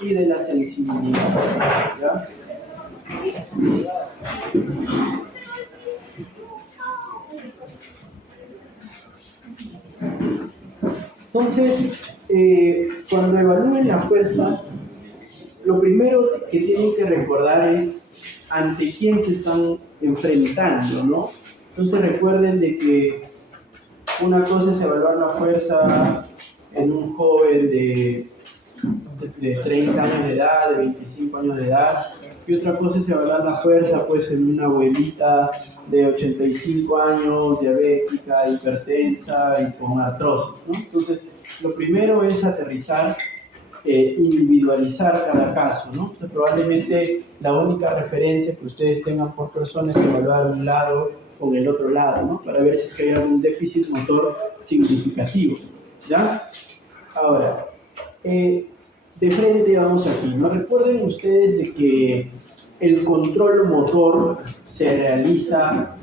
y de la sensibilidad. ¿Ya? Entonces, cuando evalúen la fuerza, lo primero que tienen que recordar es ante quién se están enfrentando, ¿no? Entonces recuerden de que una cosa es evaluar la fuerza en un joven de 30 años de edad, de 25 años de edad, y otra cosa es evaluar la fuerza pues en una abuelita de 85 años, diabética, hipertensa y con artrosis, ¿no? Entonces, lo primero es aterrizar, individualizar cada caso, ¿no? Entonces, probablemente la única referencia que ustedes tengan por persona es evaluar un lado con el otro lado, ¿no? Para ver si es que hay algún déficit motor significativo, ¿ya? Ahora, de frente vamos aquí, ¿no? Recuerden ustedes de que el control motor se realiza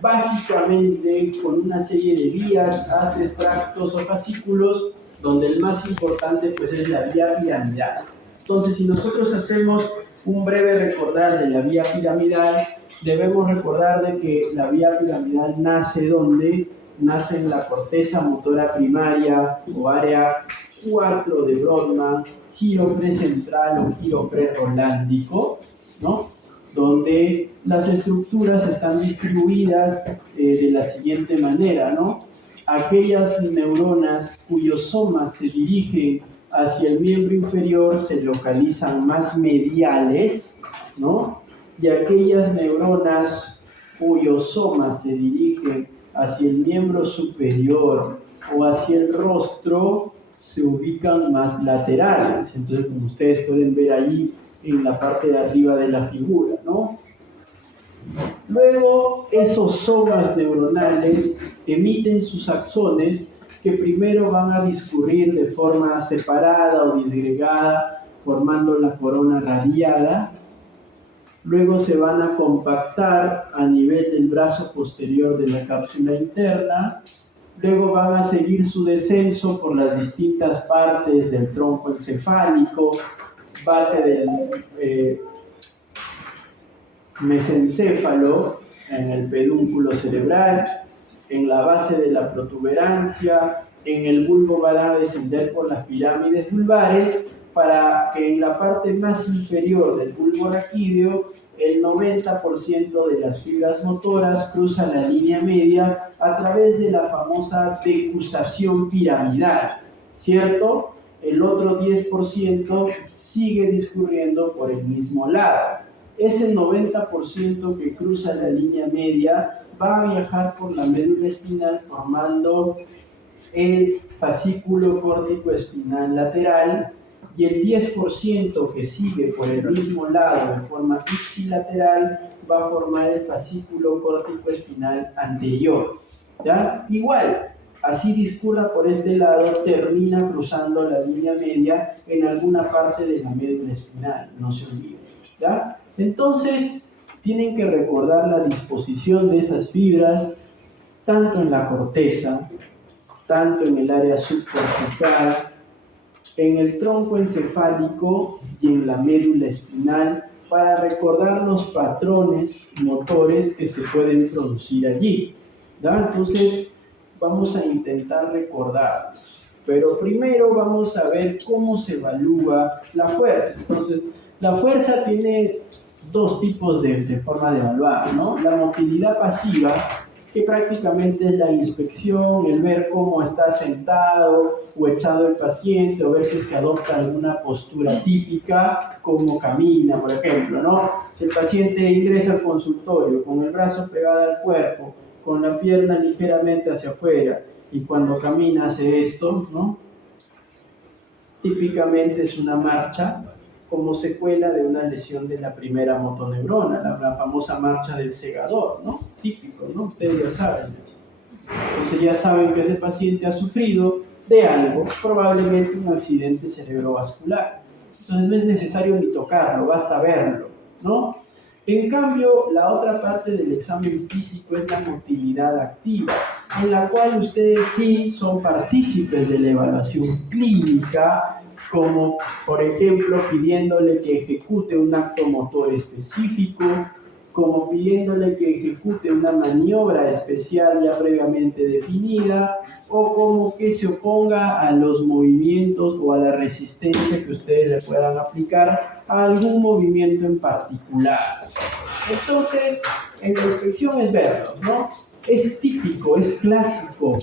básicamente con una serie de vías, haces, tractos o fascículos, donde el más importante pues es la vía piramidal. Entonces, si nosotros hacemos un breve recordar de la vía piramidal, debemos recordar de que la vía piramidal nace donde nace en la corteza motora primaria o área 4 de Brodmann, giro precentral o giro prerolándico, ¿no? Donde las estructuras están distribuidas de la siguiente manera, ¿no? Aquellas neuronas cuyos somas se dirigen hacia el miembro inferior se localizan más mediales, ¿no? Y aquellas neuronas cuyos somas se dirigen hacia el miembro superior o hacia el rostro se ubican más laterales. Entonces, como ustedes pueden ver ahí en la parte de arriba de la figura, ¿no? Luego, esos somas neuronales emiten sus axones que primero van a discurrir de forma separada o disgregada, formando la corona radiada. Luego se van a compactar a nivel del brazo posterior de la cápsula interna. Luego van a seguir su descenso por las distintas partes del tronco encefálico, base del mesencéfalo, en el pedúnculo cerebral, en la base de la protuberancia, en el bulbo van a descender por las pirámides vulvares, para que en la parte más inferior del bulbo raquídeo el 90% de las fibras motoras cruzan la línea media a través de la famosa decusación piramidal, ¿cierto? El otro 10% sigue discurriendo por el mismo lado. Ese 90% que cruza la línea media va a viajar por la médula espinal formando el fascículo córtico espinal lateral, y el 10% que sigue por el mismo lado de forma ipsilateral va a formar el fascículo córtico espinal anterior, ¿ya? Igual, así discurra por este lado, termina cruzando la línea media en alguna parte de la médula espinal, no se olviden, ¿ya? Entonces, tienen que recordar la disposición de esas fibras, tanto en la corteza, tanto en el área subcortical, en el tronco encefálico y en la médula espinal, para recordar los patrones motores que se pueden producir allí, ¿ya? Entonces, vamos a intentar recordarlos. Pero primero vamos a ver cómo se evalúa la fuerza. Entonces, la fuerza tiene dos tipos de forma de evaluar, ¿no? La motilidad pasiva, que prácticamente es la inspección, el ver cómo está sentado o echado el paciente, o ver si es que adopta alguna postura típica, cómo camina, por ejemplo, ¿no? Si el paciente ingresa al consultorio con el brazo pegado al cuerpo, con la pierna ligeramente hacia afuera, y cuando camina hace esto, ¿no? Típicamente es una marcha como secuela de una lesión de la primera motoneurona, la famosa marcha del segador, ¿no? Típico, ¿no? Ustedes ya saben. Entonces ya saben que ese paciente ha sufrido de algo, probablemente un accidente cerebrovascular. Entonces no es necesario ni tocarlo, basta verlo, ¿no? En cambio, la otra parte del examen físico es la motilidad activa, en la cual ustedes sí son partícipes de la evaluación clínica, como por ejemplo pidiéndole que ejecute un acto motor específico, como pidiéndole que ejecute una maniobra especial ya previamente definida, o como que se oponga a los movimientos o a la resistencia que ustedes le puedan aplicar a algún movimiento en particular. Entonces, en la inspección es verlos, ¿no? Es típico, es clásico.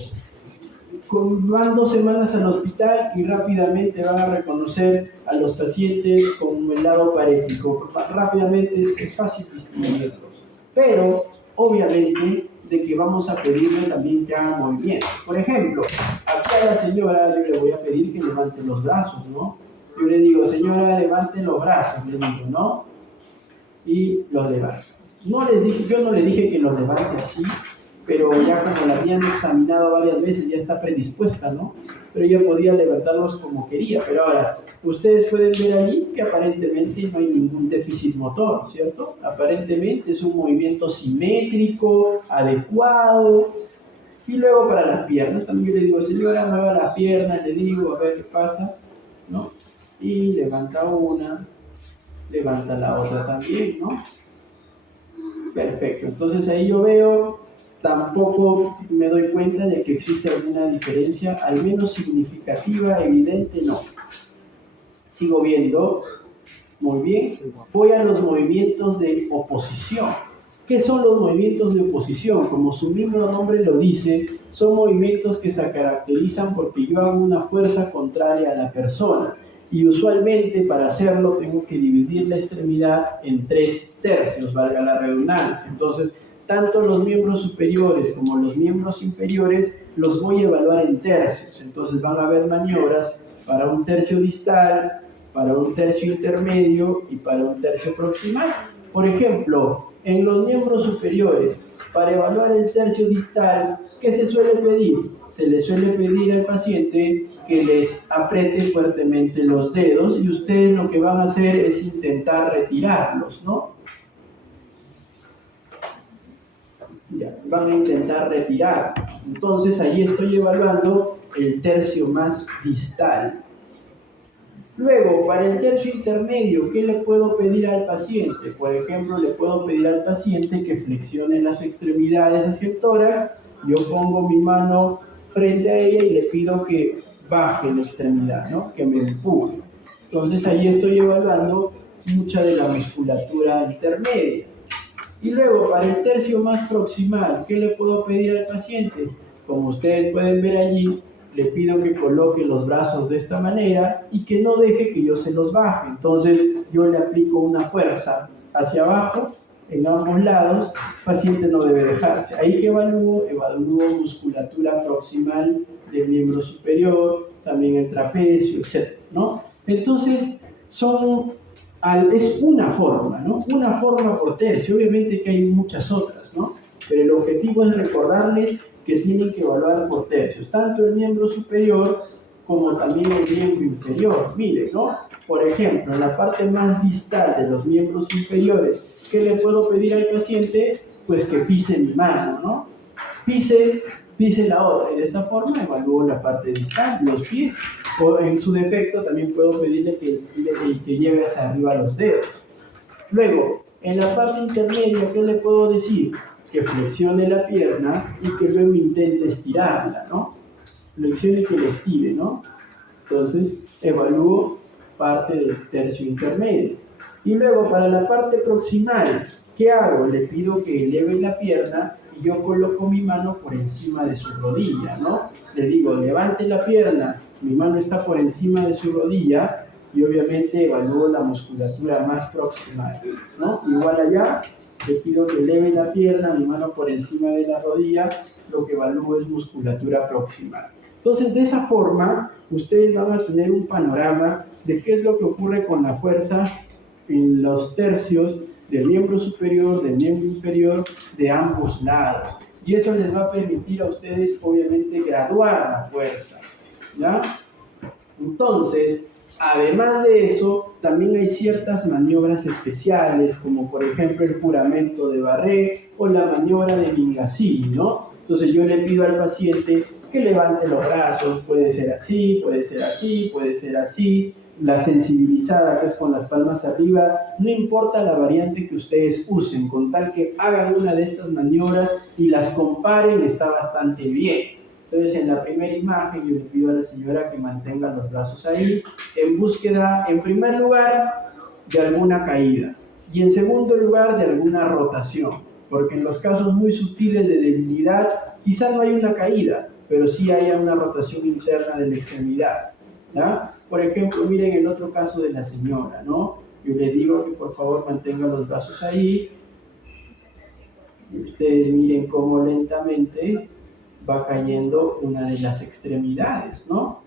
Van 2 semanas al hospital y rápidamente van a reconocer a los pacientes con el lado parético. Rápidamente es fácil distinguirlos. Pero, obviamente, de que vamos a pedirle también que haga movimiento. Por ejemplo, aquí a la señora yo le voy a pedir que levante los brazos, ¿no? Yo le digo, señora, levante los brazos, le digo, ¿no? Y los levanta. Yo no le dije que los levante así, pero ya como la habían examinado varias veces, ya está predispuesta, ¿no? Pero ella podía levantarlos como quería. Pero ahora, ustedes pueden ver allí que aparentemente no hay ningún déficit motor, ¿cierto? Aparentemente es un movimiento simétrico, adecuado. Y luego para las piernas, también yo le digo, señora, mueva las piernas, le digo, a ver qué pasa, ¿no? Y levanta una, levanta la otra también, ¿no? Perfecto, entonces ahí yo veo, tampoco me doy cuenta de que existe alguna diferencia, al menos significativa, evidente, no. Sigo viendo, muy bien, voy a los movimientos de oposición. ¿Qué son los movimientos de oposición? Como su mismo nombre lo dice, son movimientos que se caracterizan porque yo hago una fuerza contraria a la persona. Y usualmente para hacerlo tengo que dividir la extremidad en 3 tercios, valga la redundancia. Entonces, tanto los miembros superiores como los miembros inferiores los voy a evaluar en tercios. Entonces van a haber maniobras para un tercio distal, para un tercio intermedio y para un tercio proximal. Por ejemplo, en los miembros superiores, para evaluar el tercio distal, ¿qué se suele pedir? Se le suele pedir al paciente que les apriete fuertemente los dedos y ustedes lo que van a hacer es intentar retirarlos, ¿no? Ya, van a intentar retirar. Entonces ahí estoy evaluando el tercio más distal. Luego, para el tercio intermedio, ¿qué le puedo pedir al paciente? Por ejemplo, le puedo pedir al paciente que flexione las extremidades hacia el tórax. Yo pongo mi mano frente a ella y le pido que baje la extremidad, ¿no? Que me empuje. Entonces ahí estoy evaluando mucha de la musculatura intermedia. Y luego, para el tercio más proximal, ¿qué le puedo pedir al paciente? Como ustedes pueden ver allí, le pido que coloque los brazos de esta manera y que no deje que yo se los baje. Entonces, yo le aplico una fuerza hacia abajo, en ambos lados, el paciente no debe dejarse. Ahí que evalúo musculatura proximal del miembro superior, también el trapecio, etc., ¿no? Entonces, es una forma, ¿no? Una forma por tercio. Obviamente que hay muchas otras, ¿no? Pero el objetivo es recordarles que tienen que evaluar por tercios, tanto el miembro superior como también el miembro inferior. Miren, ¿no? Por ejemplo, en la parte más distal de los miembros inferiores, ¿qué le puedo pedir al paciente? Pues que pise mi mano, ¿no? Pise la otra. Y de esta forma evalúo la parte distal, los pies. O en su defecto también puedo pedirle que lleve hacia arriba los dedos. Luego, en la parte intermedia, ¿qué le puedo decir? Que flexione la pierna y que luego intente estirarla, ¿no? Flexione y que la estire, ¿no? Entonces, evalúo parte del tercio intermedio. Y luego, para la parte proximal, ¿qué hago? Le pido que eleve la pierna y yo coloco mi mano por encima de su rodilla, ¿no? Le digo, levante la pierna, mi mano está por encima de su rodilla y obviamente evalúo la musculatura más proximal, ¿no? Igual allá, le pido que eleve la pierna, mi mano por encima de la rodilla, lo que evalúo es musculatura proximal. Entonces, de esa forma, ustedes van a tener un panorama de qué es lo que ocurre con la fuerza en los tercios del miembro superior, del miembro inferior, de ambos lados. Y eso les va a permitir a ustedes, obviamente, graduar la fuerza, ¿ya? Entonces, además de eso, también hay ciertas maniobras especiales, como por ejemplo el juramento de Barré o la maniobra de Mingasini, ¿no? Entonces yo le pido al paciente que levante los brazos, puede ser así, puede ser así, puede ser así, la sensibilizada, que es con las palmas arriba, no importa la variante que ustedes usen, con tal que hagan una de estas maniobras y las comparen, está bastante bien. Entonces, en la primera imagen, yo le pido a la señora que mantenga los brazos ahí, en búsqueda, en primer lugar, de alguna caída, y en segundo lugar, de alguna rotación, porque en los casos muy sutiles de debilidad, quizá no hay una caída, pero sí haya una rotación interna de la extremidad, ¿ya? Por ejemplo, miren el otro caso de la señora, ¿no? Yo le digo que por favor mantenga los brazos ahí, y ustedes miren cómo lentamente va cayendo una de las extremidades, ¿no?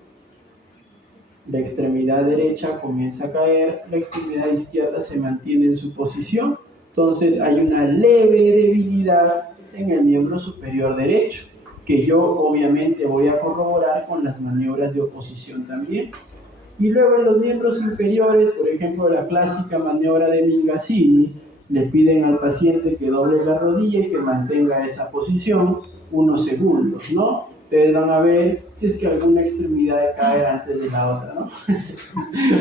La extremidad derecha comienza a caer, la extremidad izquierda se mantiene en su posición, entonces hay una leve debilidad en el miembro superior derecho, que yo obviamente voy a corroborar con las maniobras de oposición también. Y luego en los miembros inferiores, por ejemplo, la clásica maniobra de Mingazzini, le piden al paciente que doble la rodilla y que mantenga esa posición unos segundos, ¿no? Ustedes van a ver si es que alguna extremidad cae antes de la otra, ¿no?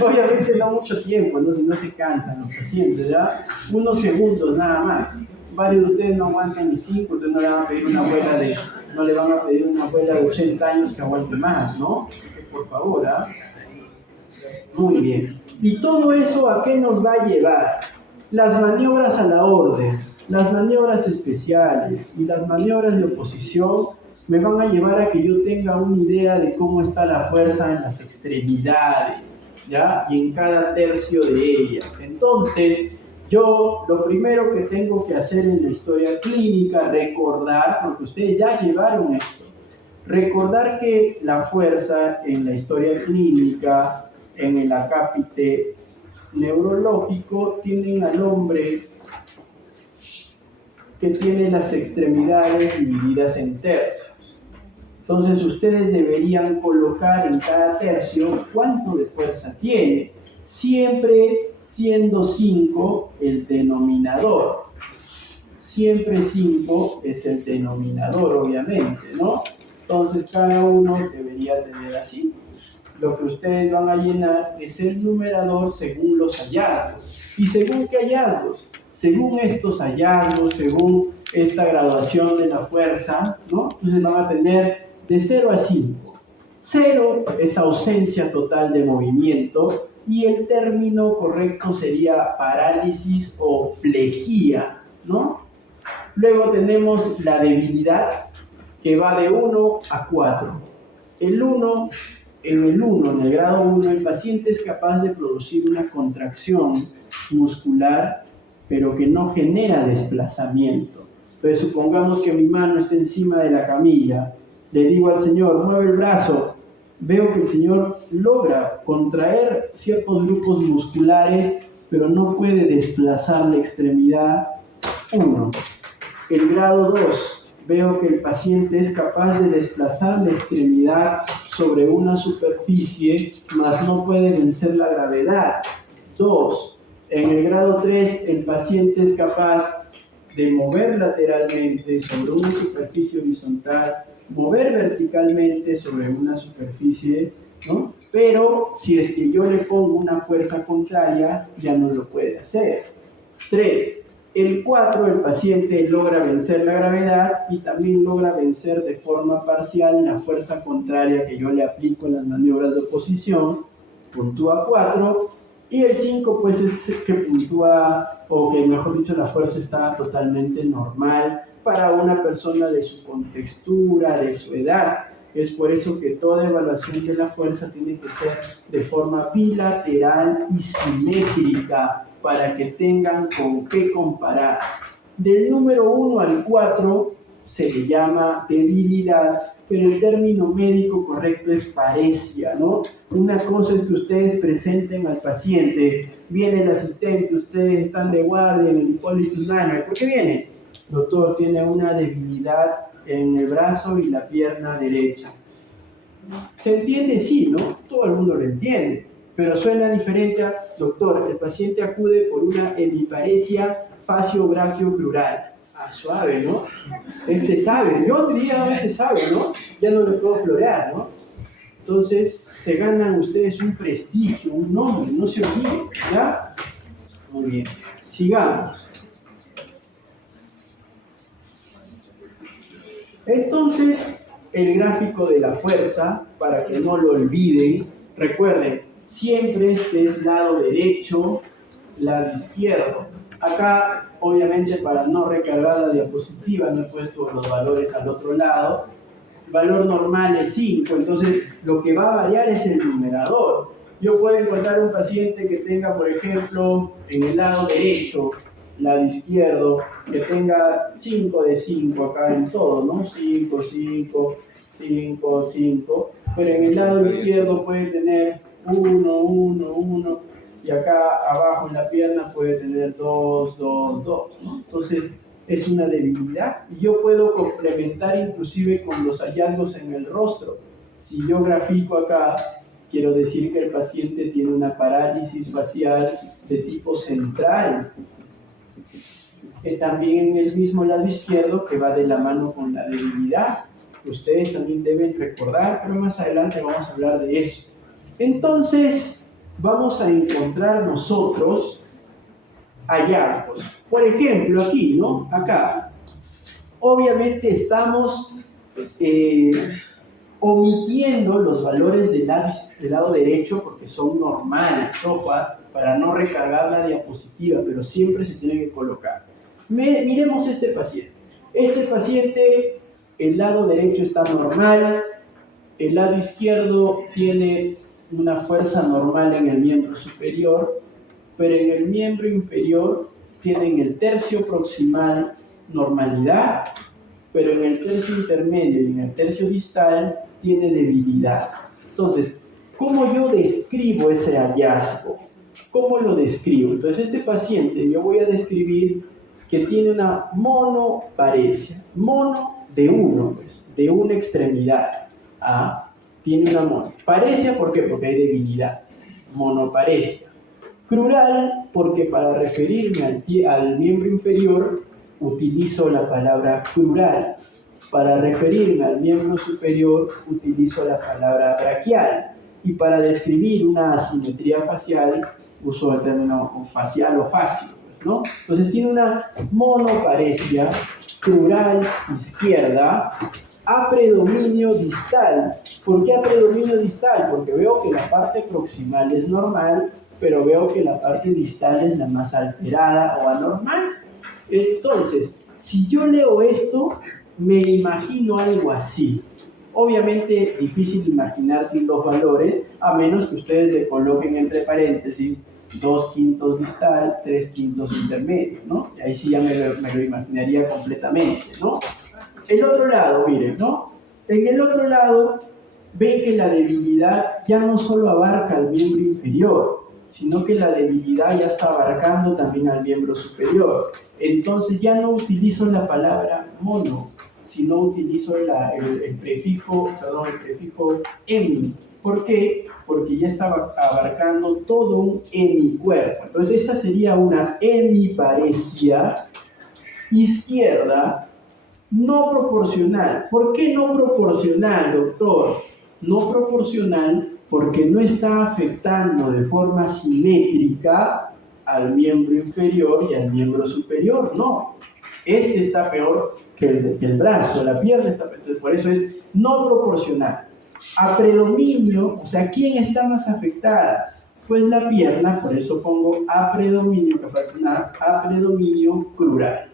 Obviamente no mucho tiempo, ¿no? Si no se cansan los pacientes, ¿ya? Unos segundos nada más. Varios de ustedes no aguantan ni 5, ustedes no le van a pedir una abuela de, no le van a pedir una abuela de 80 años que aguante más, ¿no? Así que por favor, ¿ah? Muy bien. ¿Y todo eso a qué nos va a llevar? Las maniobras a la orden, las maniobras especiales y las maniobras de oposición me van a llevar a que yo tenga una idea de cómo está la fuerza en las extremidades, ¿ya? Y en cada tercio de ellas. Entonces, yo lo primero que tengo que hacer en la historia clínica, recordar, porque ustedes ya llevaron esto, recordar que la fuerza en la historia clínica, en el acápite neurológico, tienen al hombre que tiene las extremidades divididas en tercios. Entonces ustedes deberían colocar en cada tercio cuánto de fuerza tiene, siempre siendo 5 el denominador. Siempre 5 es el denominador, obviamente, ¿no? Entonces cada uno debería tener así. Lo que ustedes van a llenar es el numerador según los hallazgos. ¿Y según qué hallazgos? Según estos hallazgos, según esta graduación de la fuerza, ¿no? Entonces van a tener de 0 a 5. 0 es ausencia total de movimiento y el término correcto sería parálisis o plejía, ¿no? Luego tenemos la debilidad, que va de 1 a 4. En el grado 1, el paciente es capaz de producir una contracción muscular, pero que no genera desplazamiento. Entonces, supongamos que mi mano está encima de la camilla, le digo al señor, mueve el brazo, veo que el señor logra contraer ciertos grupos musculares, pero no puede desplazar la extremidad 1. El grado 2, veo que el paciente es capaz de desplazar la extremidad sobre una superficie, mas no puede vencer la gravedad. 2. En el grado 3, el paciente es capaz de mover lateralmente sobre una superficie horizontal, mover verticalmente sobre una superficie, ¿no? Pero si es que yo le pongo una fuerza contraria, ya no lo puede hacer. 3. El 4, el paciente logra vencer la gravedad y también logra vencer de forma parcial la fuerza contraria que yo le aplico en las maniobras de oposición, puntúa 4, y el 5 pues es que puntúa, o que mejor dicho la fuerza está totalmente normal para una persona de su contextura, de su edad. Es por eso que toda evaluación de la fuerza tiene que ser de forma bilateral y simétrica, para que tengan con qué comparar. Del número 1 al 4 se le llama debilidad, pero el término médico correcto es paresia, ¿no? Una cosa es que ustedes presenten al paciente, viene el asistente, ustedes están de guardia en el Hipólito Unánime. ¿Por qué viene? Doctor, tiene una debilidad en el brazo y la pierna derecha. ¿Se entiende? Sí, ¿no? Todo el mundo lo entiende. Pero suena diferente a, doctor, el paciente acude por una hemiparesia facio-brachioplural. Ah, suave, ¿no? Este sabe, yo diría, este sabe, ¿no? Ya no le puedo florear, ¿no? Entonces, se ganan ustedes un prestigio, un nombre, no se olviden, ¿ya? Muy bien, sigamos. Entonces, el gráfico de la fuerza, para que no lo olviden, recuerden, siempre este es lado derecho, lado izquierdo. Acá, obviamente, para no recargar la diapositiva, no he puesto los valores al otro lado. El valor normal es 5, entonces lo que va a variar es el numerador. Yo puedo encontrar un paciente que tenga, por ejemplo, en el lado derecho, lado izquierdo, que tenga 5 de 5 acá en todo, ¿no? 5, 5, 5, 5, pero en el lado izquierdo puede tener 1, 1, 1, y acá abajo en la pierna puede tener 2, 2, 2, ¿no? Entonces, es una debilidad y yo puedo complementar inclusive con los hallazgos en el rostro. Si yo grafico acá, quiero decir que el paciente tiene una parálisis facial de tipo central, también en el mismo lado izquierdo que va de la mano con la debilidad. Ustedes también deben recordar, pero más adelante vamos a hablar de eso. Entonces, vamos a encontrar nosotros hallazgos. Por ejemplo, aquí, ¿no? Acá. Obviamente estamos omitiendo los valores del lado derecho porque son normales, ojo, para no recargar la diapositiva, pero siempre se tiene que colocar. Miremos este paciente. Este paciente, el lado derecho está normal, el lado izquierdo tiene una fuerza normal en el miembro superior, pero en el miembro inferior tienen el tercio proximal normalidad, pero en el tercio intermedio y en el tercio distal tiene debilidad. Entonces, ¿cómo yo describo ese hallazgo? ¿Cómo lo describo? Entonces, este paciente yo voy a describir que tiene una monoparesia. Mono de uno, pues, de una extremidad. Tiene una monoparesia, ¿por qué? Porque hay debilidad. Monoparesia. Crural, porque para referirme al miembro inferior utilizo la palabra crural. Para referirme al miembro superior utilizo la palabra braquial. Y para describir una asimetría facial uso el término facial o facio, ¿no? Entonces tiene una monoparesia crural izquierda a predominio distal. ¿Por qué a predominio distal? Porque veo que la parte proximal es normal, pero veo que la parte distal es la más alterada o anormal. Entonces, si yo leo esto, me imagino algo así. Obviamente, difícil imaginar sin los valores, a menos que ustedes le coloquen entre paréntesis 2/5 distal, 3/5 intermedio, ¿no? Y ahí sí ya me lo imaginaría completamente, ¿no? El otro lado, miren, ¿no? En el otro lado, ven que la debilidad ya no solo abarca al miembro inferior, sino que la debilidad ya está abarcando también al miembro superior. Entonces ya no utilizo la palabra mono, sino utilizo el prefijo hemi. ¿Por qué? Porque ya está abarcando todo un hemicuerpo. Entonces esta sería una hemiparesia izquierda no proporcional. ¿Por qué no proporcional, doctor? No proporcional porque no está afectando de forma simétrica al miembro inferior y al miembro superior, no. Este está peor que el brazo, la pierna está peor, entonces por eso es no proporcional. A predominio, o sea, ¿quién está más afectada? Pues la pierna, por eso pongo a predominio, a predominio crural.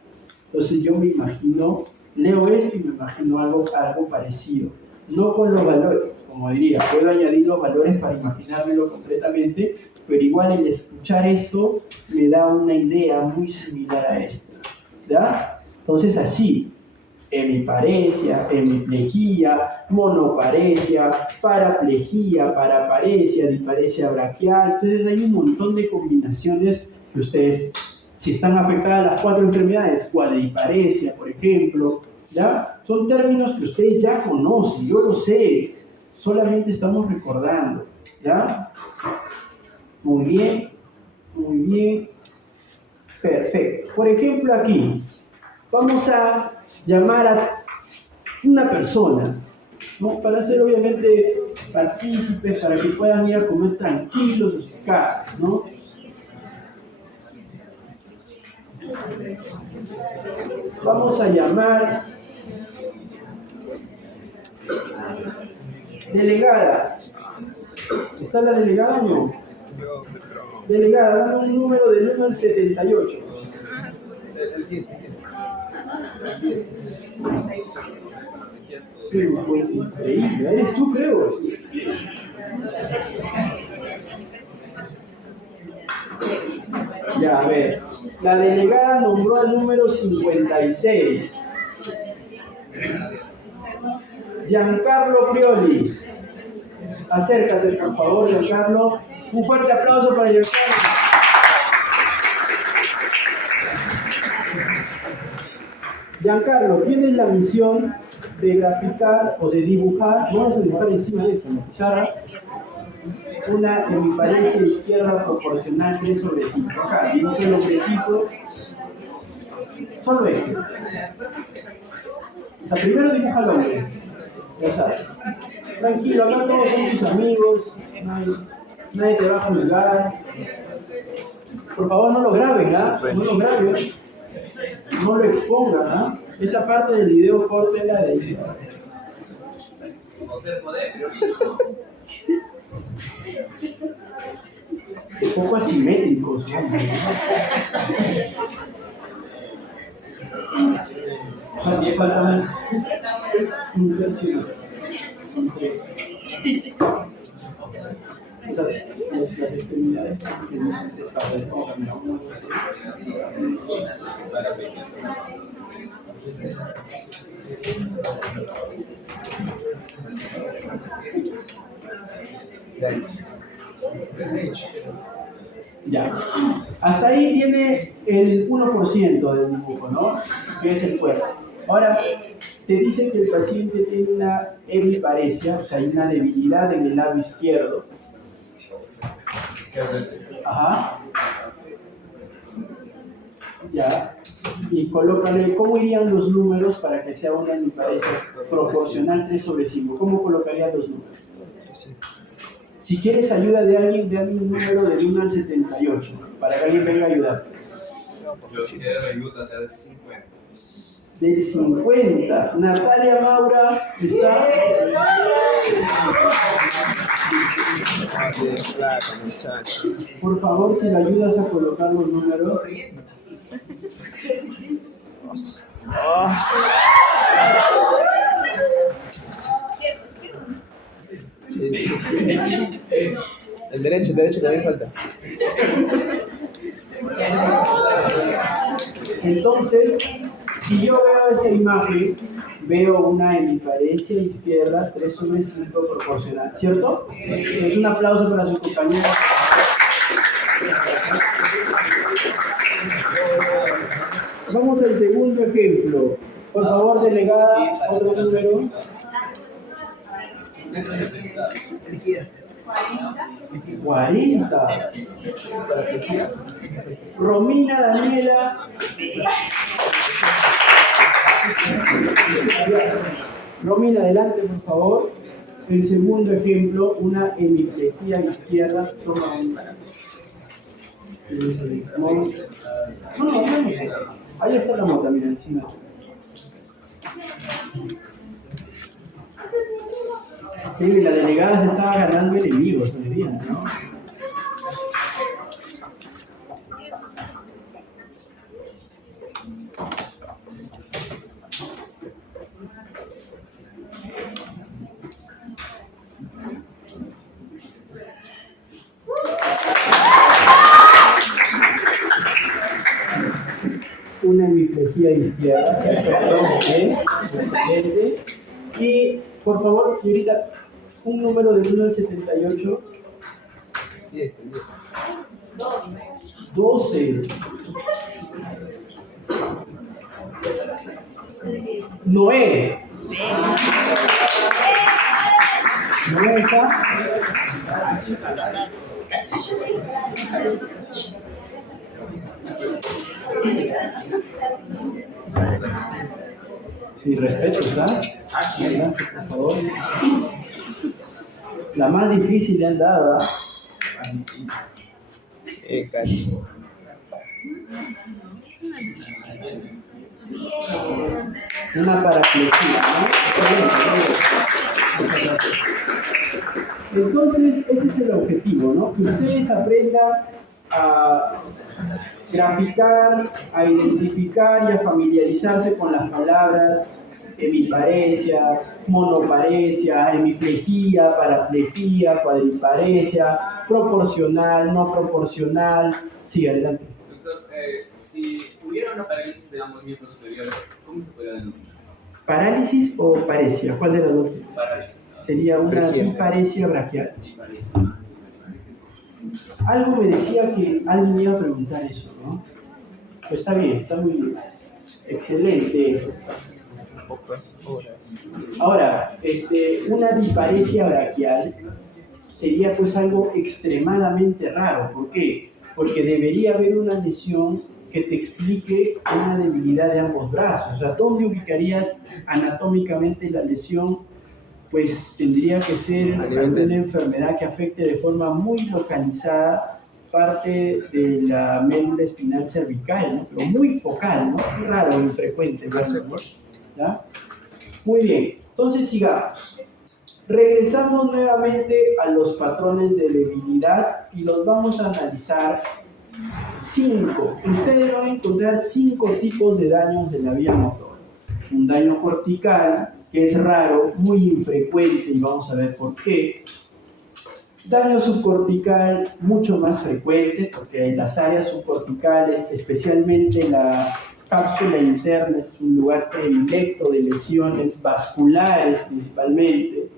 Entonces yo me imagino, leo esto y me imagino algo parecido. No con los valores, como diría, puedo añadir los valores para imaginármelo completamente, pero igual el escuchar esto me da una idea muy similar a esta, ¿ya? Entonces así, hemiparesia, hemiplegia, monoparesia, paraplegia, paraparesia, disparesia braquial. Entonces hay un montón de combinaciones que ustedes, si están afectadas las 4 enfermedades, cuadriparesia, por ejemplo, ¿ya? Son términos que ustedes ya conocen, yo lo sé, solamente estamos recordando, ¿ya? Muy bien, perfecto. Por ejemplo, aquí, vamos a llamar a una persona, ¿no? Para hacer obviamente partícipes para que puedan ir a comer tranquilos en sus casas, ¿no? Vamos a llamar delegada. ¿Está la delegada o no? Delegada, dame un número del 1 al 78. El 10. Sí, pues increíble. Eres tú, creo. Ya, a ver. La delegada nombró al número 56. Giancarlo Prioli. Acércate, por favor, Giancarlo. Un fuerte aplauso para Giancarlo. Giancarlo, tienes la misión de graficar o de dibujar, no vas a dibujar encima de esto, en la pizarra, una hemiparesia izquierda proporcional 3/5. Acá, dibuja el hombrecito, solo esto. O sea, primero dibuja al hombre, ya sabes. Tranquilo, acá todos son tus amigos, nadie te va a juzgar. Por favor, no lo graben, ¿ah? No lo graben. No lo expongan, ¿ah? Esa parte del video córtela de ahí. Un poco asimétricos, ¿no? También falta un tercio. Las extremidades ya. Hasta ahí tiene el 1% del dibujo, ¿no? Que es el cuerpo. Ahora, te dicen que el paciente tiene una hemiparesia, o sea, hay una debilidad en el lado izquierdo. Ajá. Ya. Y colócale, ¿cómo irían los números para que sea una hemiparesia proporcional 3/5? ¿Cómo colocarían los números? Si quieres ayuda de alguien, dame un número del 1 al 78, para que alguien venga a ayudar. Yo quiero ayuda del 50. Del 50. Natalia Maura está. Por favor, si le ayudas a colocar los números. Sí. El derecho también falta. Entonces, si yo veo esa imagen, veo una hemiparesia izquierda 3/5 proporcional, ¿cierto? Es un aplauso para sus compañeros. Vamos al segundo ejemplo. Por favor, delegada, otro número. 40. Romina Daniela. Romina, adelante, por favor. El segundo ejemplo, una hemiplejía izquierda. Toma no, ahí está la mota, mira, encima. Sí, la delegada se estaba ganando enemigos hoy día, ¿no? Una hemiplejía izquierda, y por favor, señorita, un número del 1 al 78. 10. 12. Noé. Noé está. Sí, respeto, ¿está? Adelante, por favor. La más difícil le han dado. ¿Ah? Casi. Una paraplejía, ¿no? Entonces, ese es el objetivo, ¿no? Que ustedes aprendan a graficar, a identificar y a familiarizarse con las palabras hemiparesia, monoparesia, hemiplejía, paraplejía, cuadriparesia, proporcional, no proporcional. Sí, adelante. Doctor, si hubiera una parálisis de ambos miembros superiores, ¿cómo se podría denominar? ¿Parálisis o paresia? ¿Cuál de las dos? Parálisis. Sería una diparesia braquial. Algo me decía que alguien iba a preguntar eso, ¿no? Pues está bien, está muy bien. Excelente. Pocas horas. Ahora, una diparesia braquial sería pues algo extremadamente raro. ¿Por qué? Porque debería haber una lesión que te explique una debilidad de ambos brazos. O sea, ¿dónde ubicarías anatómicamente la lesión? Pues tendría que ser alguna enfermedad que afecte de forma muy localizada parte de la médula espinal cervical, ¿no? Pero muy focal, ¿no? Muy raro, infrecuente, ¿no? ¿Ya? Muy bien, entonces sigamos. Regresamos nuevamente a los patrones de debilidad y los vamos a analizar 5. Ustedes van a encontrar 5 tipos de daños de la vía motora. Un daño cortical, que es raro, muy infrecuente, y vamos a ver por qué. Daño subcortical, mucho más frecuente, porque en las áreas subcorticales, especialmente la cápsula interna, es un lugar predilecto de lesiones vasculares principalmente.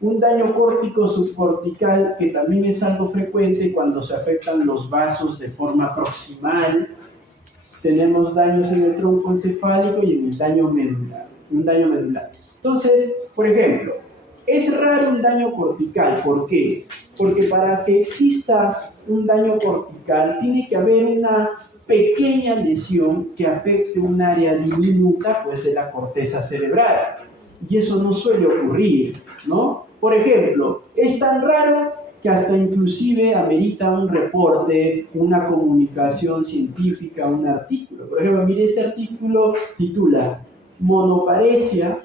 Un daño córtico subcortical, que también es algo frecuente cuando se afectan los vasos de forma proximal. Tenemos daños en el tronco encefálico y en el daño medular. Un daño medular. Entonces, por ejemplo, es raro un daño cortical. ¿Por qué? Porque para que exista un daño cortical tiene que haber una pequeña lesión que afecte un área diminuta, pues, de la corteza cerebral. Y eso no suele ocurrir, ¿no? Por ejemplo, es tan raro que hasta inclusive amerita un reporte, una comunicación científica, un artículo. Por ejemplo, mire, este artículo titula Monoparesia.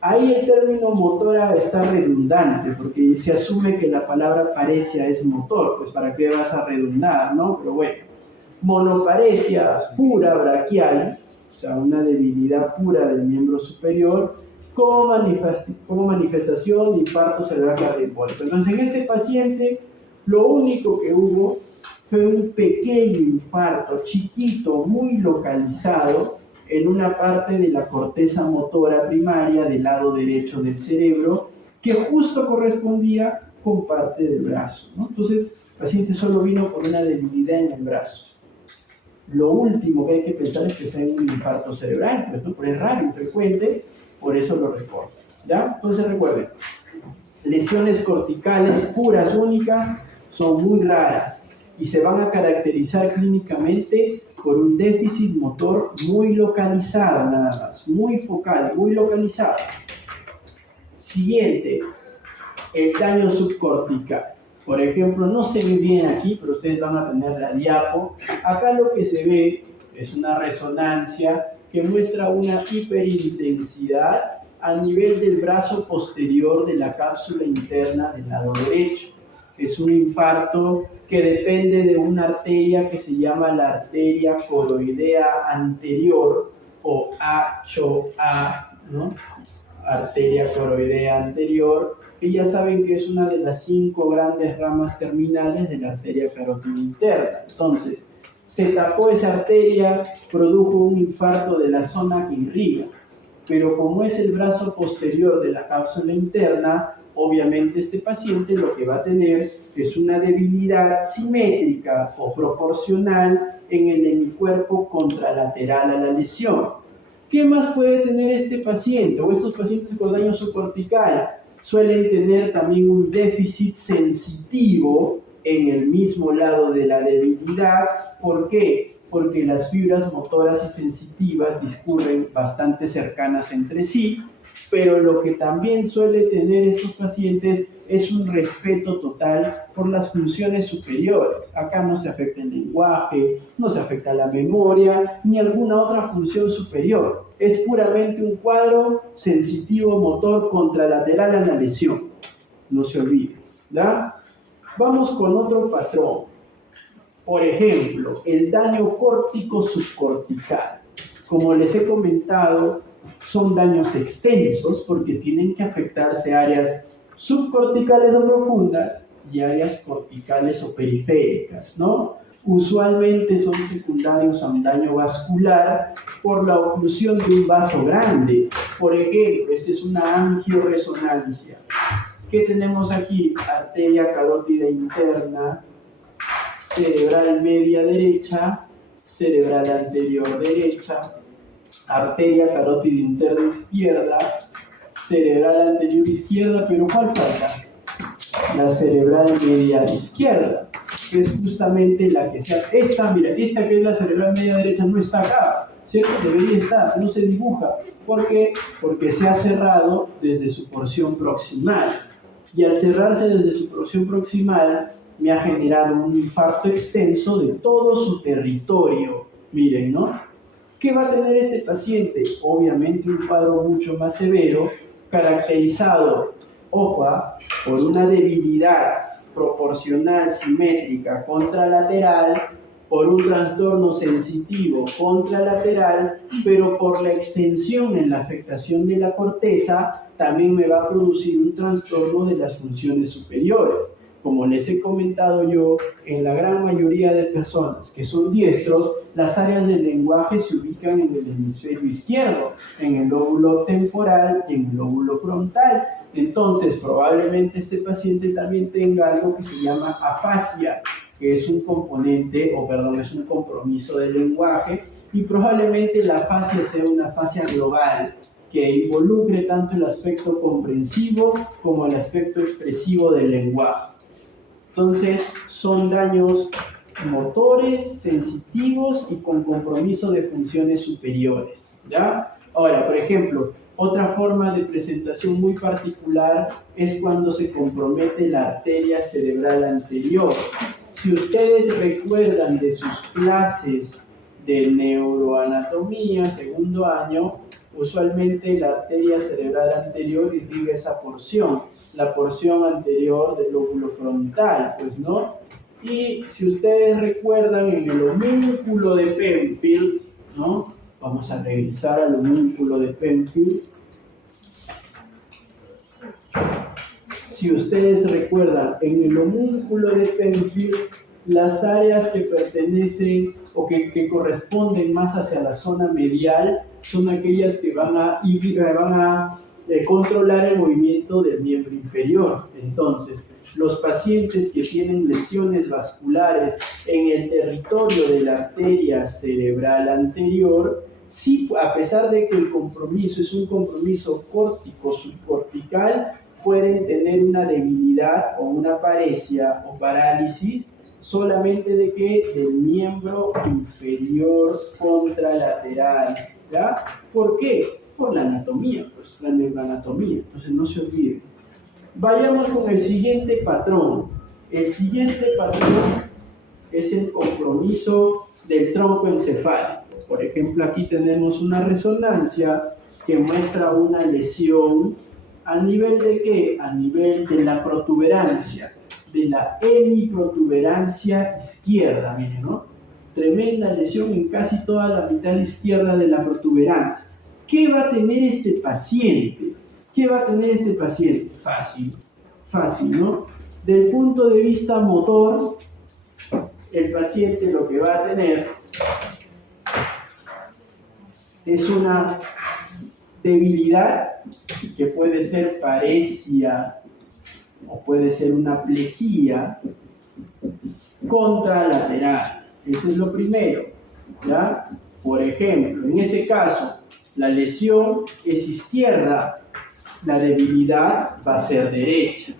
Ahí el término motora está redundante, porque se asume que la palabra paresia es motor, pues ¿para qué vas a redundar, no? Pero bueno, monoparesia pura braquial, o sea, una debilidad pura del miembro superior, como manifestación de infarto cerebral cardioembólico. Entonces, en este paciente, lo único que hubo fue un pequeño infarto, chiquito, muy localizado, en una parte de la corteza motora primaria del lado derecho del cerebro, que justo correspondía con parte del brazo, ¿no? Entonces, el paciente solo vino por una debilidad en el brazo. Lo último que hay que pensar es que sea un infarto cerebral, pues, ¿no? Pero es raro, infrecuente, por eso lo reporta, ¿ya? Entonces recuerden, lesiones corticales puras, únicas, son muy raras y se van a caracterizar clínicamente por un déficit motor muy localizado, nada más, muy focal, muy localizado. Siguiente, el daño subcortical. Por ejemplo, no se ve bien aquí, pero ustedes van a tener la diapo. Acá lo que se ve es una resonancia que muestra una hiperintensidad a nivel del brazo posterior de la cápsula interna del lado derecho. Es un infarto que depende de una arteria que se llama la arteria coroidea anterior, o ACHO-A, ¿no? Arteria coroidea anterior, que ya saben que es una de las 5 grandes ramas terminales de la arteria carótida interna. Entonces, se tapó esa arteria, produjo un infarto de la zona que irriga, pero como es el brazo posterior de la cápsula interna, obviamente este paciente lo que va a tener es una debilidad simétrica o proporcional en el hemicuerpo contralateral a la lesión. ¿Qué más puede tener este paciente o estos pacientes con daño subcortical? Suelen tener también un déficit sensitivo en el mismo lado de la debilidad. ¿Por qué? Porque las fibras motoras y sensitivas discurren bastante cercanas entre sí Pero lo que también suele tener estos pacientes es un respeto total por las funciones superiores. Acá no se afecta el lenguaje, no se afecta la memoria, ni alguna otra función superior. Es puramente un cuadro sensitivo motor contralateral a la lesión. No se olvide, ¿ya? Vamos con otro patrón. Por ejemplo, el daño córtico subcortical. Como les he comentado, son daños extensos porque tienen que afectarse áreas subcorticales o profundas y áreas corticales o periféricas, ¿no? Usualmente son secundarios a un daño vascular por la oclusión de un vaso grande. Por ejemplo, esta es una angioresonancia. ¿Qué tenemos aquí? Arteria carótida interna, cerebral media derecha, cerebral anterior derecha, arteria carótida interna izquierda, cerebral anterior izquierda, pero ¿cuál falta? La cerebral media izquierda, que es justamente la que sea. Esta, mira, esta que es la cerebral media derecha no está acá, ¿cierto? Debería estar, no se dibuja. ¿Por qué? Porque se ha cerrado desde su porción proximal. Y al cerrarse desde su porción proximal, me ha generado un infarto extenso de todo su territorio. Miren, ¿no? ¿Qué va a tener este paciente? Obviamente un cuadro mucho más severo, caracterizado, ojo, por una debilidad proporcional simétrica contralateral, por un trastorno sensitivo contralateral, pero por la extensión en la afectación de la corteza, también me va a producir un trastorno de las funciones superiores. Como les he comentado yo, en la gran mayoría de personas que son diestros, las áreas del lenguaje se ubican en el hemisferio izquierdo, en el lóbulo temporal y en el lóbulo frontal. Entonces, probablemente este paciente también tenga algo que se llama afasia, que es un componente, es un compromiso del lenguaje, y probablemente la afasia sea una afasia global, que involucre tanto el aspecto comprensivo como el aspecto expresivo del lenguaje. Entonces, son daños motores, sensitivos y con compromiso de funciones superiores, ¿ya? Ahora, por ejemplo, otra forma de presentación muy particular es cuando se compromete la arteria cerebral anterior. Si ustedes recuerdan de sus clases de neuroanatomía, segundo año, usualmente la arteria cerebral anterior irriga esa porción, la porción anterior del lóbulo frontal, pues, ¿no? Y si ustedes recuerdan en el homúnculo de Penfield, ¿no? Vamos a regresar al homúnculo de Penfield. Si ustedes recuerdan, en el homúnculo de Penfield, las áreas que pertenecen o que corresponden más hacia la zona medial son aquellas que van a controlar el movimiento del miembro inferior. Entonces, los pacientes que tienen lesiones vasculares en el territorio de la arteria cerebral anterior, sí, a pesar de que el compromiso es un compromiso córtico-subcortical, pueden tener una debilidad o una paresia o parálisis solamente del miembro inferior contralateral, ¿ya? ¿Por qué? Por la anatomía, pues la neuroanatomía, entonces no se olviden. Vayamos con el siguiente patrón. El siguiente patrón es el compromiso del tronco encefálico. Por ejemplo, aquí tenemos una resonancia que muestra una lesión ¿a nivel de qué? A nivel de la protuberancia, de la hemiprotuberancia izquierda, miren, ¿no? Tremenda lesión en casi toda la mitad izquierda de la protuberancia. ¿Qué va a tener este paciente? ¿Qué va a tener este paciente? Fácil, ¿no? Del punto de vista motor, el paciente lo que va a tener es una debilidad que puede ser paresia o puede ser una plejía contralateral. Eso es lo primero, ¿ya? Por ejemplo, en ese caso, la lesión es izquierda, la debilidad va a ser derecha.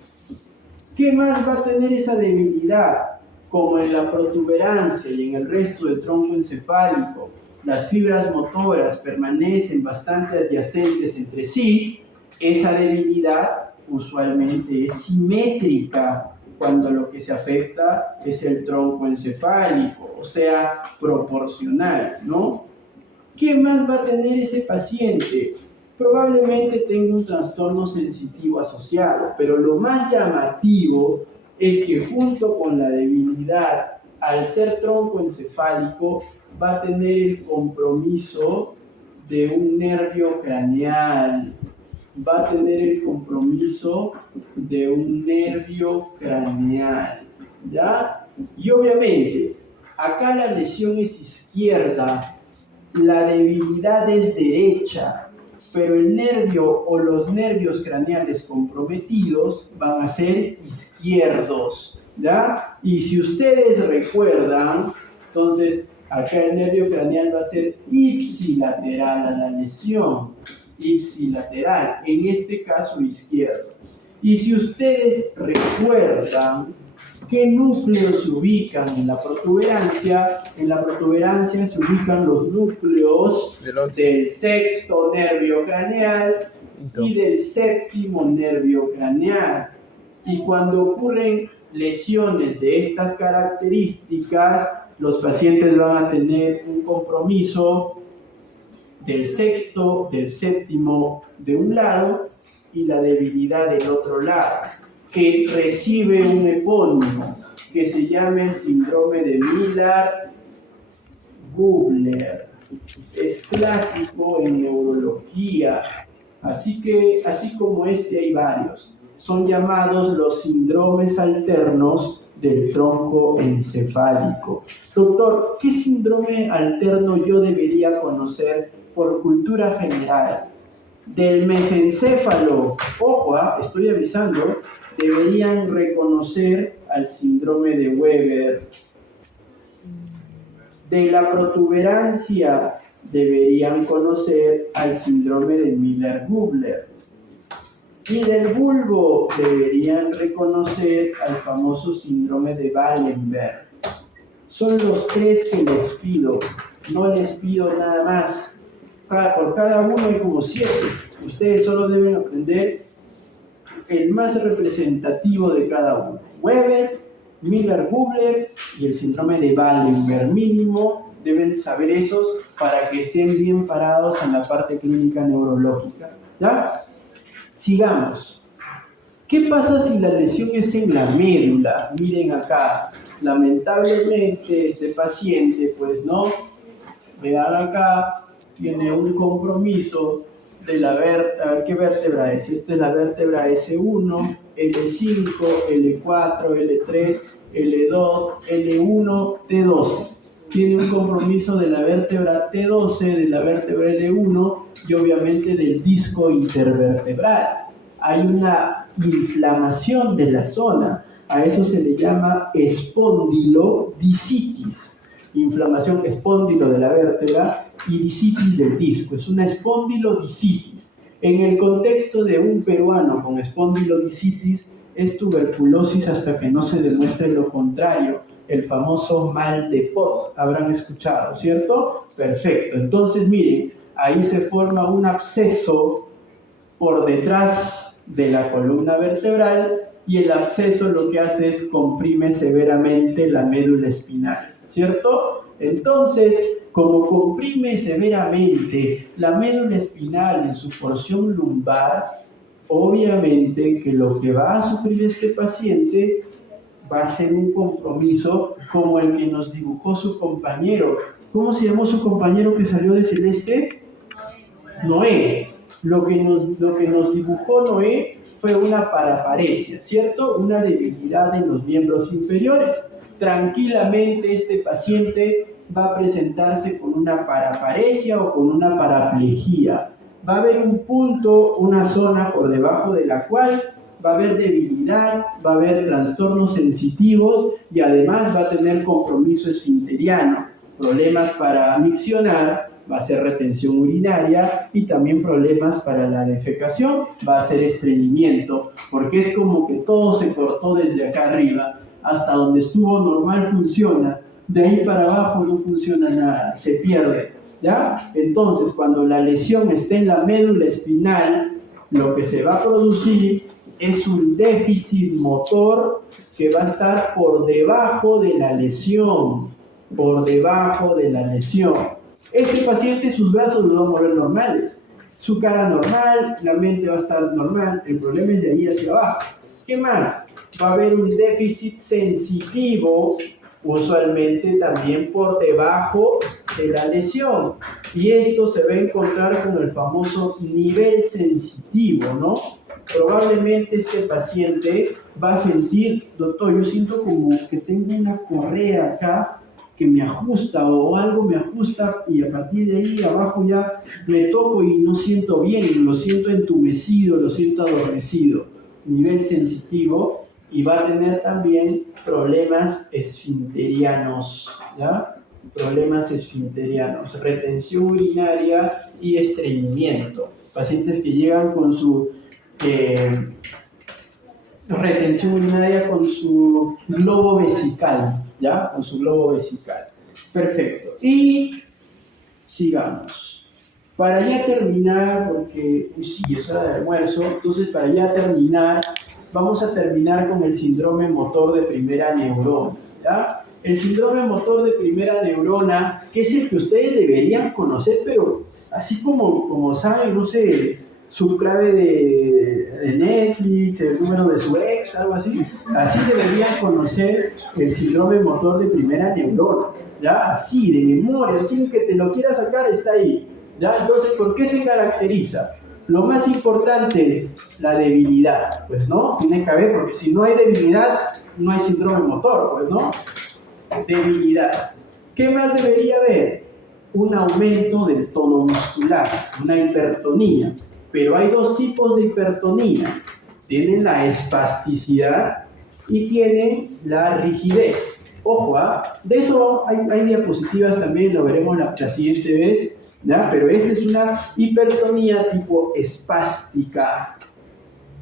¿Qué más va a tener esa debilidad? Como en la protuberancia y en el resto del tronco encefálico, las fibras motoras permanecen bastante adyacentes entre sí, esa debilidad usualmente es simétrica cuando lo que se afecta es el tronco encefálico, o sea, proporcional, ¿no? ¿Qué más va a tener ese paciente? Probablemente tenga un trastorno sensitivo asociado, pero lo más llamativo es que junto con la debilidad, al ser troncoencefálico, va a tener el compromiso de un nervio craneal, va a tener el compromiso de un nervio craneal, ¿ya? Y obviamente, acá la lesión es izquierda, la debilidad es derecha, pero el nervio o los nervios craneales comprometidos van a ser izquierdos, ¿ya? Y si ustedes recuerdan, entonces acá el nervio craneal va a ser ipsilateral a la lesión, ipsilateral, en este caso izquierdo. Y si ustedes recuerdan, ¿qué núcleos se ubican en la protuberancia? En la protuberancia se ubican los núcleos del sexto nervio craneal y del séptimo nervio craneal. Y cuando ocurren lesiones de estas características, los pacientes van a tener un compromiso del sexto, del séptimo de un lado y la debilidad del otro lado, que recibe un epónimo que se llama el síndrome de Miller-Gubler. Es clásico en neurología, así como este hay varios. Son llamados los síndromes alternos del tronco encefálico. Doctor, ¿qué síndrome alterno yo debería conocer por cultura general? Del mesencéfalo, ojo, estoy avisando, deberían reconocer al síndrome de Weber. De la protuberancia deberían conocer al síndrome de Miller-Gubler. Y del bulbo deberían reconocer al famoso síndrome de Wallenberg. Son los tres que les pido, no les pido nada más. Por cada uno hay como 7. Ustedes solo deben aprender el más representativo de cada uno. Weber, Miller-Gubler y el síndrome de Wallenberg. Mínimo deben saber esos para que estén bien parados en la parte clínica neurológica. ¿Ya? Sigamos. ¿Qué pasa si la lesión es en la médula? Miren acá. Lamentablemente este paciente, pues no, vean acá, tiene un compromiso de la vértebra. ¿Qué vértebra es? Esta es la vértebra S1, L5, L4, L3, L2, L1, T12. Tiene un compromiso de la vértebra T12, de la vértebra L1 y obviamente del disco intervertebral. Hay una inflamación de la zona. A eso se le llama espondilodicitis. Inflamación espóndilo de la vértebra y dicitis del disco. Es una espondilodicitis. En el contexto de un peruano con espondilodicitis es tuberculosis hasta que no se demuestre lo contrario. El famoso mal de Pot, habrán escuchado, ¿cierto? Perfecto. Entonces, miren, ahí se forma un absceso por detrás de la columna vertebral y el absceso lo que hace es comprime severamente la médula espinal, ¿cierto? Entonces, como comprime severamente la médula espinal en su porción lumbar, obviamente que lo que va a sufrir este paciente va a ser un compromiso como el que nos dibujó su compañero. ¿Cómo se llamó su compañero que salió de celeste? Noé. Lo que nos dibujó Noé fue una paraparesia, ¿cierto? Una debilidad en los miembros inferiores. Tranquilamente este paciente va a presentarse con una paraparesia o con una paraplegia. Va a haber un punto, una zona por debajo de la cual va a haber debilidad, va a haber trastornos sensitivos y además va a tener compromiso esfinteriano, problemas para miccionar, va a ser retención urinaria y también problemas para la defecación, va a ser estreñimiento, porque es como que todo se cortó desde acá arriba, hasta donde estuvo normal funciona, de ahí para abajo no funciona nada, se pierde. ¿ya? Entonces, cuando la lesión esté en la médula espinal, lo que se va a producir es un déficit motor que va a estar por debajo de la lesión, por debajo de la lesión. Este paciente, sus brazos los va a mover normales, su cara normal, la mente va a estar normal, el problema es de ahí hacia abajo. ¿Qué más? Va a haber un déficit sensitivo, usualmente también por debajo de la lesión. Y esto se va a encontrar con el famoso nivel sensitivo, ¿no? Probablemente este paciente va a sentir, doctor, yo siento como que tengo una correa acá que me ajusta o algo me ajusta y a partir de ahí abajo ya me toco y no siento bien, lo siento entumecido, lo siento adormecido. Nivel sensitivo, y va a tener también problemas esfinterianos, ¿ya? Problemas esfinterianos, retención urinaria y estreñimiento. Pacientes que llegan con su retención urinaria con su globo vesical, ¿ya? Con su globo vesical. Perfecto. Y sigamos. Para ya terminar, porque sí, es hora de almuerzo, entonces para ya terminar, vamos a terminar con el síndrome motor de primera neurona, ¿ya? El síndrome motor de primera neurona, que es el que ustedes deberían conocer, pero así como saben, no sé, su clave de Netflix, el número de su ex, algo así. Así deberían conocer el síndrome motor de primera neurona, ¿ya? Así, de memoria, sin que te lo quieras sacar, está ahí, ¿ya? Entonces, ¿por qué se caracteriza? Lo más importante, la debilidad, pues, ¿no? Tiene que haber, porque si no hay debilidad, no hay síndrome motor, pues, ¿no? Debilidad. ¿Qué más debería haber? Un aumento del tono muscular, una hipertonía. Pero hay dos tipos de hipertonía. Tienen la espasticidad y tienen la rigidez. Ojo, de eso hay diapositivas también, lo veremos la siguiente vez, ¿ya? Pero esta es una hipertonía tipo espástica.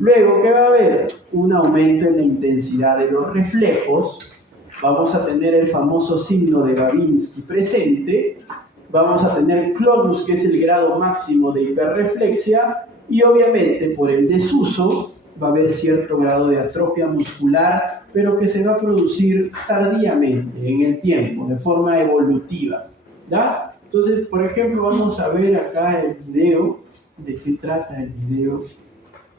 Luego, ¿qué va a haber? Un aumento en la intensidad de los reflejos. Vamos a tener el famoso signo de Babinski presente. Vamos a tener clonus, que es el grado máximo de hiperreflexia, y obviamente por el desuso va a haber cierto grado de atrofia muscular, pero que se va a producir tardíamente en el tiempo, de forma evolutiva, ¿ya? Entonces, por ejemplo, vamos a ver acá el video. ¿De qué trata el video?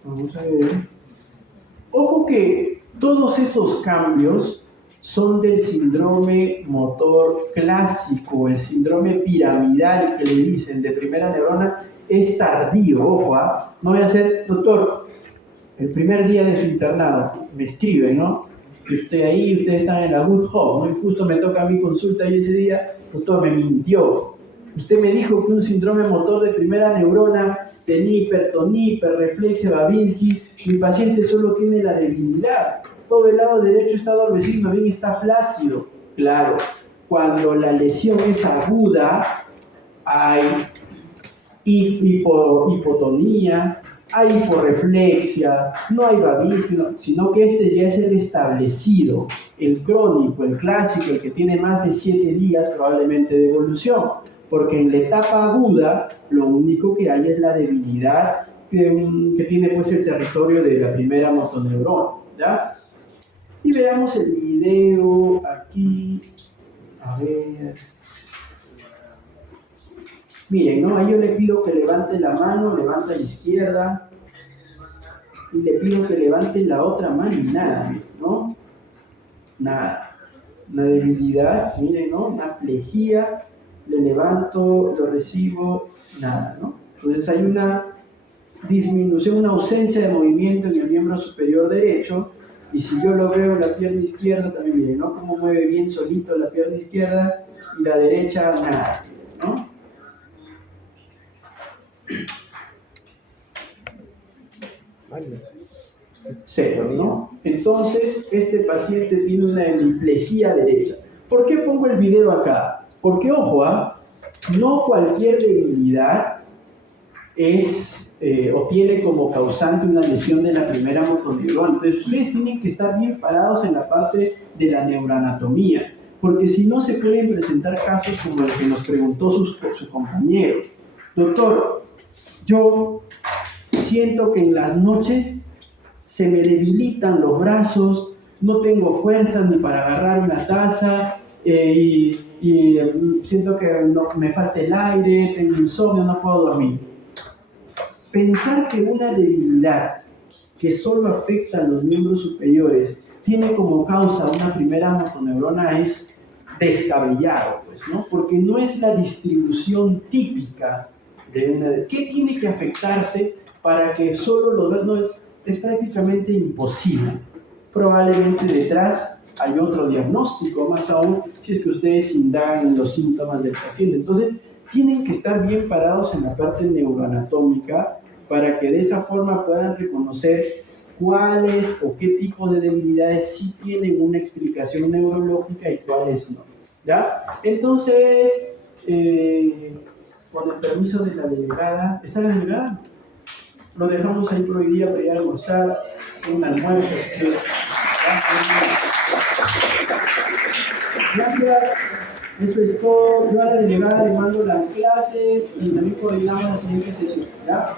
Vamos a ver. Ojo que todos esos cambios son del síndrome motor clásico, el síndrome piramidal que le dicen de primera neurona es tardío, ojo, no voy a ser, doctor, el primer día de su internado, me escriben, ¿no? Yo estoy ahí, ustedes están en la Good Hope, ¿no? Y justo me toca mi consulta y ese día, doctor, me mintió. Usted me dijo que un síndrome motor de primera neurona tenía hipertonía, hiperreflexia, Babinski, mi paciente solo tiene la debilidad. Todo el lado derecho está adormecido, más bien está flácido. Claro, cuando la lesión es aguda, hay hipotonía, hay hiporreflexia, no hay Babinski, sino que este ya es el establecido, el crónico, el clásico, el que tiene más de 7 días probablemente de evolución. Porque en la etapa aguda, lo único que hay es la debilidad que tiene pues el territorio de la primera motoneurona, ¿ya? Y veamos el video aquí. A ver. Miren, ¿no? Ahí yo le pido que levante la mano, levanta la izquierda. Y le pido que levante la otra mano y nada, ¿no? Nada. Una debilidad, miren, ¿no? Una plejía. Le levanto, lo recibo, nada, ¿no? Entonces hay una disminución, una ausencia de movimiento en el miembro superior derecho. Y si yo lo veo en la pierna izquierda, también miren, ¿no? Cómo mueve bien solito la pierna izquierda y la derecha, nada, ¿no? Cero, ¿no? Entonces, este paciente tiene una hemiplegia derecha. ¿Por qué pongo el video acá? Porque, ojo, no cualquier debilidad es o tiene como causante una lesión de la primera motoneurona. Entonces, ustedes tienen que estar bien parados en la parte de la neuroanatomía. porque si no se pueden presentar casos como el que nos preguntó su compañero. Doctor, yo siento que en las noches se me debilitan los brazos, no tengo fuerza ni para agarrar una taza, siento que me falta el aire, tengo insomnio, no puedo dormir. Pensar que una debilidad que solo afecta a los miembros superiores tiene como causa una primera motoneurona es descabellado, pues, ¿no? Porque no es la distribución típica de una... ¿Qué tiene que afectarse para que solo los... No, es prácticamente imposible. Probablemente detrás hay otro diagnóstico, más aún si es que ustedes indagan en los síntomas del paciente. Entonces, tienen que estar bien parados en la parte neuroanatómica para que de esa forma puedan reconocer cuáles o qué tipo de debilidades sí tienen una explicación neurológica y cuáles no. ¿Ya? Entonces, con el permiso de la delegada, ¿está la delegada? Lo dejamos ahí por hoy día para ir a almorzar, un almuerzo. Gracias. Eso es todo. Yo a la delegada le mando las clases y también coordinamos la siguiente sesión. ¿Ya?